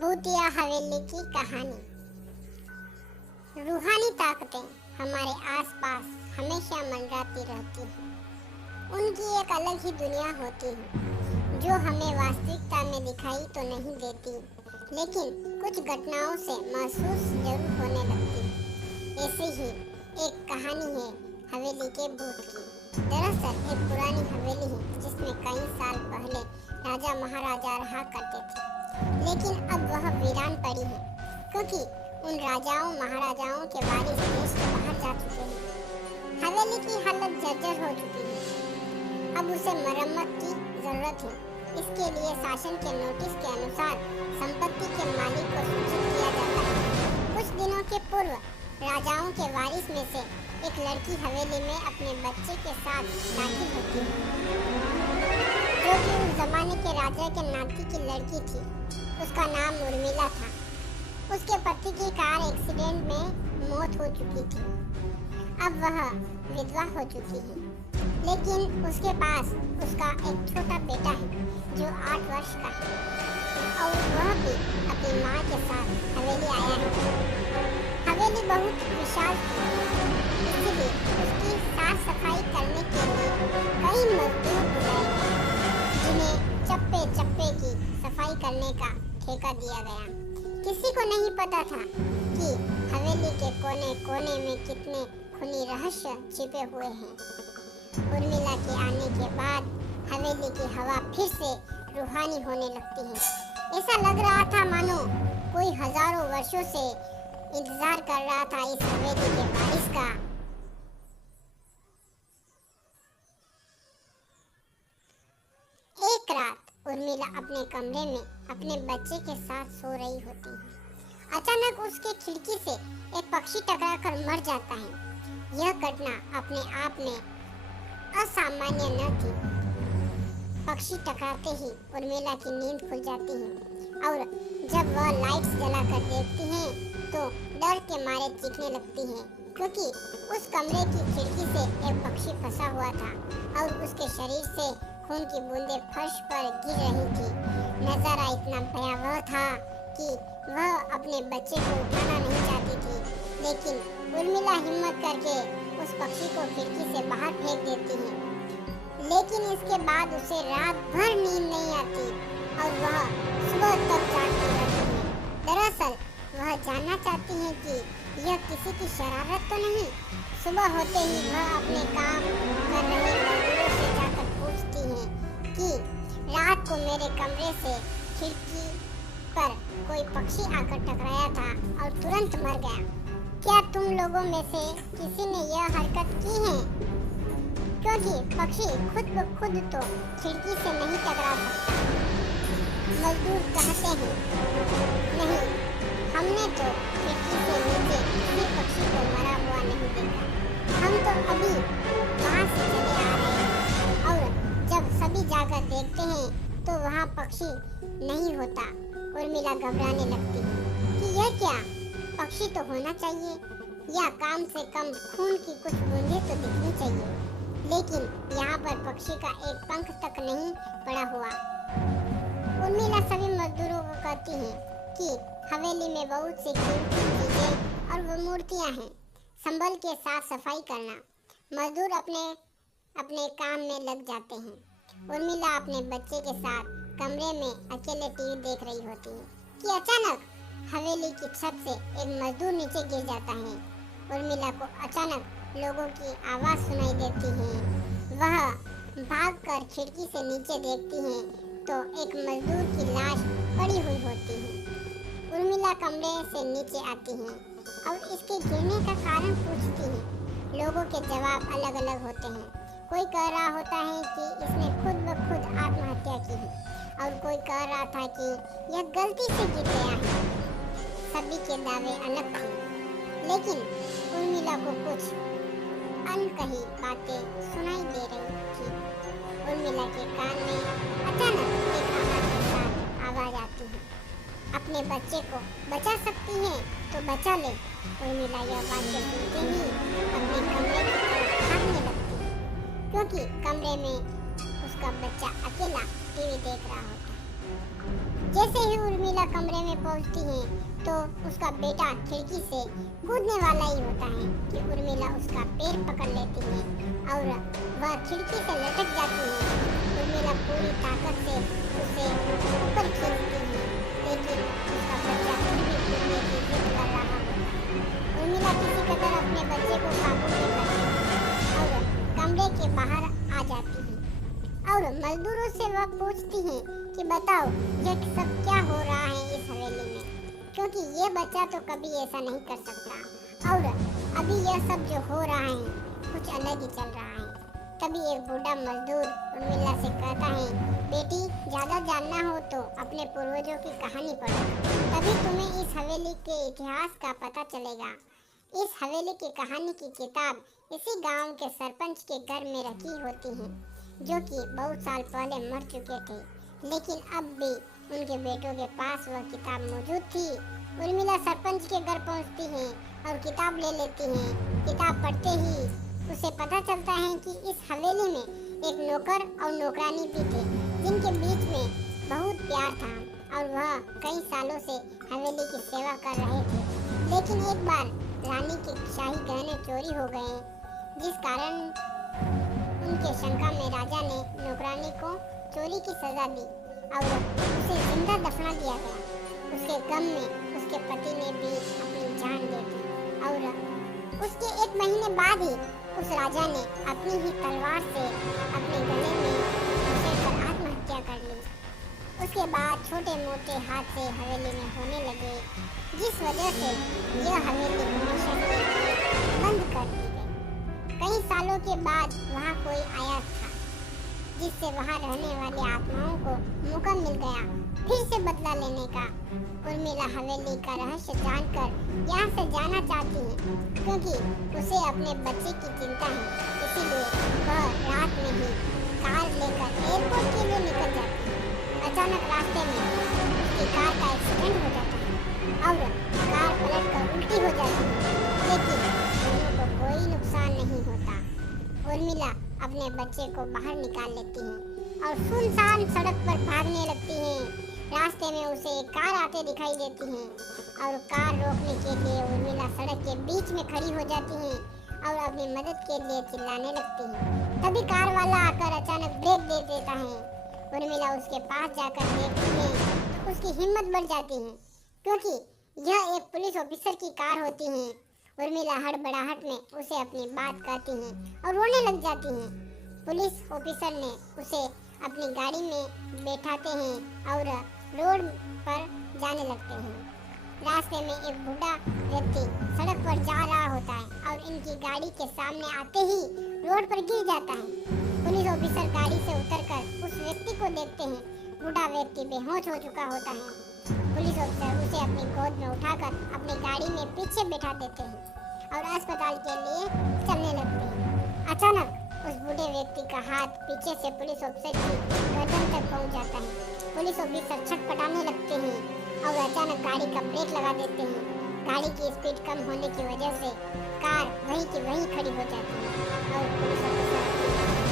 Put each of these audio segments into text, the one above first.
भूतिया हवेली की कहानी। रूहानी ताकतें हमारे आसपास हमेशा मंडराती रहती हैं। उनकी एक अलग ही दुनिया होती है जो हमें वास्तविकता में दिखाई तो नहीं देती, लेकिन कुछ घटनाओं से महसूस जरूर होने लगती है। ऐसे ही एक कहानी है हवेली के भूत की। दरअसल एक पुरानी हवेली है जिसमें कई साल पहले राजा महाराजा रहा करते थे, लेकिन अब वह वीरान पड़ी है क्योंकि उन राजाओं महाराजाओं के वारिस देश से बाहर जा चुके हैं। हवेली की हालत जर्जर हो चुकी है। अब उसे मरम्मत की जरूरत है। इसके लिए शासन के नोटिस के अनुसार संपत्ति के मालिक को सूचित किया जाता है। कुछ दिनों के पूर्व राजाओं के वारिस में से एक लड़की हवेली में अपने बच्चे के साथ दाखिल होती है, जो कि उस जमाने के राजा के नाती की लड़की थी। उसका नाम उर्मिला था। उसके पति की कार एक्सीडेंट में मौत हो चुकी थी। अब वह विधवा हो चुकी है, लेकिन उसके पास उसका एक छोटा बेटा है जो 8 वर्ष का है और वह भी अपनी माँ के साथ हवेली आया है। हवेली बहुत विशाल थी, इसलिए उसकी साफ सफाई करने के लिए कई मजदूर बुलाए गए, जिन्हें चप्पे चप्पे की सफाई करने का ठेका दिया गया। किसी को नहीं पता था कि हवेली के कोने कोने में कितने खूनी रहस्य छिपे हुए हैं। उर्मिला के आने के बाद हवेली की हवा फिर से रूहानी होने लगती है। ऐसा लग रहा था मानो कोई हजारों वर्षों से इंतजार कर रहा था इस हवेली के वारिस का। एक रात उर्मिला अपने कमरे में अपने बच्चे के साथ सो रही होती है। अचानक उसके खिड़की से एक पक्षी टकराकर मर जाता है। यह घटना अपने आप में असामान्य न थी। पक्षी टकराते ही उर्मिला की नींद खुल जाती है और जब वह लाइट्स जलाकर देखती है तो डर के मारे चीखने लगती है, क्योंकि उस कमरे की खिड़की से एक पक्षी फंसा हुआ था और उसके शरीर से खून की बूंदें फर्श पर गिर रही थी। नजारा इतना भयावह था कि वह अपने बच्चे को उठाना नहीं चाहती थी, लेकिन उर्मिला हिम्मत करके उस पक्षी को खिड़की से बाहर फेंक देती है। लेकिन इसके बाद उसे रात भर नींद नहीं आती और वह सुबह तक जागती रहती है। दरअसल वह जानना चाहती है कि यह किसी की शरारत तो नहीं। सुबह होते ही वह अपने काम कर रहे मजदूरों से जाकर पूछती है कि रात को मेरे कमरे से खिड़की पर कोई पक्षी आकर टकराया था और तुरंत मर गया। क्या तुम लोगों में से किसी ने यह हरकत की है? क्योंकि पक्षी खुद ब खुद तो खिड़की से नहीं टकरा सकता। मजदूर कहते हैं, नहीं, हमने तो खिड़की से नीचे किसी पक्षी को मरा हुआ नहीं देखा। हम तो अभी वहाँ से चले आ रहे हैं और जब सभी जाकर देखते हैं तो वहाँ पक्षी नहीं होता। उर्मिला घबराने लगती है कि यह क्या, पक्षी तो होना चाहिए या कम से कम खून की कुछ बूंदें तो दिखनी चाहिए, लेकिन यहाँ पर पक्षी का एक पंख तक नहीं पड़ा हुआ। उर्मिला सभी मजदूरों को कहती है कि हवेली में बहुत सी कीमती चीजें और वो मूर्तियाँ हैं, संभल के साफ सफाई करना। मजदूर अपने अपने काम में लग जाते हैं। उर्मिला अपने बच्चे के साथ कमरे में अकेले टीवी देख रही होती है कि अचानक हवेली की छत से एक मजदूर नीचे गिर जाता है। उर्मिला को अचानक लोगों की आवाज़ सुनाई देती है। वह भागकर खिड़की से नीचे देखती है तो एक मजदूर की लाश पड़ी हुई होती है। उर्मिला कमरे से नीचे आती है और इसके गिरने का कारण पूछती है। लोगों के जवाब अलग अलग होते हैं। कोई कह रहा होता है कि इसने खुद ब खुद आत्महत्या की है और कोई कह रहा था कि यह गलती से गिर गया है। सभी के दावे अलग थे, लेकिन उर्मिला को कुछ अनकही बातें सुनाई दे रही थी। उर्मिला के कान में अचानक एक आवाज के साथ आवाज आती है, अपने बच्चे को बचा सकती है तो बचा ले। उर्मिला यह वाक्य सुनते ही अपने कमरे की तरफ भागने लगती है, क्योंकि कमरे में उसका बच्चा अकेला टीवी देख रहा होता है। जैसे ही उर्मिला कमरे में पहुंचती है तो उसका बेटा खिड़की से कूदने वाला ही होता है कि उर्मिला उसका पैर पकड़ लेती है और वह खिड़की से लटक जाती है। उर्मिला पूरी ताकत से उसे ऊपर खींचती है, लेकिन उसका बच्चा फिर भी कूदने की जिद कर रहा होता है। उर्मिला किसी कदर अपने बच्चे को काबू में करती है और कमरे के बाहर आ जाती है और मजदूरों से वह पूछती है कि बताओ यह सब क्या हो रहा है इस हवेली में, क्योंकि ये बच्चा तो कभी ऐसा नहीं कर सकता और अभी यह सब जो हो रहा है कुछ अलग ही चल रहा है। तभी एक बूढ़ा मजदूर उर्मिला से कहता है, बेटी ज़्यादा जानना हो तो अपने पूर्वजों की कहानी पढ़ो, तभी तुम्हें इस हवेली के इतिहास का पता चलेगा। इस हवेली की कहानी की किताब इसी गांव के सरपंच के घर में रखी होती है, जो कि बहुत साल पहले मर चुके थे, लेकिन अब भी उनके बेटों के पास वह किताब मौजूद थी। उर्मिला सरपंच के घर पहुंचती है और किताब ले लेती है। किताब पढ़ते ही उसे पता चलता है कि इस हवेली में एक नौकर और नौकरानी भी थे, जिनके बीच में बहुत प्यार था और वह कई सालों से हवेली की सेवा कर रहे थे। लेकिन एक बार रानी के शाही गहने चोरी हो गए, जिस कारण उनके शंका में राजा ने नौकरानी को चोरी की सजा दी और उसे जिंदा दफना दिया गया। उसके गम में उसके पति ने भी अपनी जान दे दी और उसके 1 महीने बाद ही उस राजा ने अपनी ही तलवार से अपने गले में घुसेड़कर आत्महत्या कर ली। उसके बाद छोटे मोटे हादसे हवेली में होने लगे, जिस वजह से यह हवेली हमेशा के लिए बंद कर दी गई। कई सालों के बाद वहाँ कोई आया था, जिससे वहाँ रहने वाली आत्माओं को मौका मिल गया फिर से बदला लेने का। उर्मिला हवेली का रहस्य जानकर यहाँ से जाना चाहती है, क्योंकि उसे अपने बच्चे की चिंता है। इसीलिए वह रात में ही कार लेकर एयरपोर्ट के लिए निकल जाती है। अचानक रास्ते में उसकी कार का एक्सीडेंट हो जाता है और कार पलटकर उल्टी हो जाती है, लेकिन दोनों को कोई नुकसान नहीं होता। उर्मिला अपने बच्चे को बाहर निकाल लेती है और सुनसान सड़क पर भागने लगती है। रास्ते में उसे एक कार आते दिखाई देती है और कार रोकने के लिए उर्मिला सड़क के बीच में खड़ी हो जाती है और अपनी मदद के लिए चिल्लाने लगती है। तभी कार वाला आकर अचानक ब्रेक दे देता है। उर्मिला उसके पास जाकर देखती है तो उसकी हिम्मत बढ़ जाती है, क्योंकि यह एक पुलिस ऑफिसर की कार होती है। उर्मिला हड़बड़ाहट में उसे अपनी बात कहती है और रोने लग जाती है। पुलिस ऑफिसर ने उसे अपनी गाड़ी में बैठाते हैं और रोड पर जाने लगते हैं। रास्ते में एक बूढ़ा व्यक्ति सड़क पर जा रहा होता है और इनकी गाड़ी के सामने आते ही रोड पर गिर जाता है। पुलिस ऑफिसर गाड़ी से उतरकर उस व्यक्ति को देखते हैं। बूढ़ा व्यक्ति बेहोश हो चुका होता है। पुलिस ऑफिसर उसे अपनी गोद में उठाकर अपनी गाड़ी में पीछे बैठा देते हैं और अस्पताल के लिए चलने लगते हैं। अचानक उस बूढ़े व्यक्ति का हाथ पीछे से पुलिस ऑफिसर की गर्दन तक पहुंच जाता है। पुलिस ऑफिसर छटपटाने लगते हैं और अचानक गाड़ी का ब्रेक लगा देते हैं। गाड़ी की स्पीड कम होने की वजह से कार वहीं की वहीं खड़ी हो जाती है और पुलिस ऑफिसर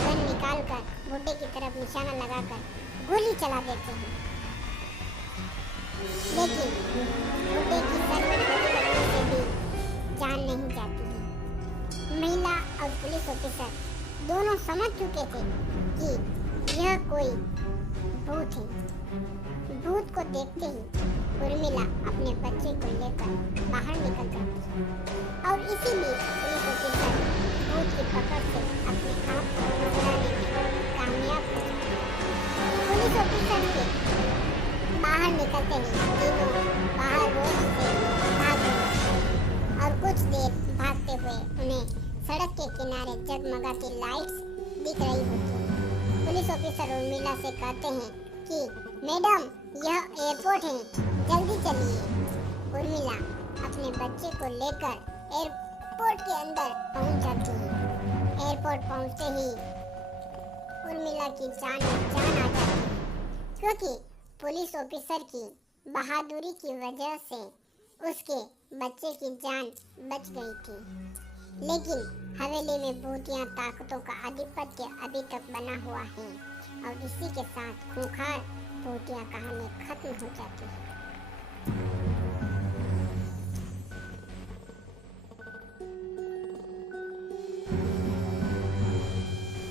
गन निकालकर बूढ़े की तरफ निशाना लगाकर गोली चला देते हैं, लेकिन बूढ़े की सर में गोली लगने से भी जान नहीं जाती है। महिला और पुलिस ऑफिसर दोनों समझ चुके थे कि यह कोई भूत है। भूत को देखते ही उर्मिला अपने बच्चे को लेकर बाहर निकल जाती है और इसी बीच पुलिस ऑफिसर भूत की पकड़ से अपने आप को छुड़ाने में कामयाब हो जाते हैं। पुलिस ऑफिसर के बाहर निकलते ही तीनों बाहर रोड से भाग गए और कुछ देर भागते हुए उन्हें सड़क के किनारे जगमगाती लाइट्स दिख रही होती हैं। पुलिस ऑफिसर उर्मिला से कहते हैं कि मैडम, यह एयरपोर्ट है, जल्दी चलिए। उर्मिला अपने बच्चे को लेकर एयरपोर्ट के अंदर पहुंच जाती है। एयरपोर्ट पहुंचते ही उर्मिला की जान में जान आ जाती है, क्योंकि पुलिस ऑफिसर की बहादुरी की वजह से उसके बच्चे की जान बच गई थी। लेकिन हवेली में भूतिया ताकतों का आधिपत्य अभी तक बना हुआ है और इसी के साथ खूंखार भूतिया कहानी खत्म हो जाती है।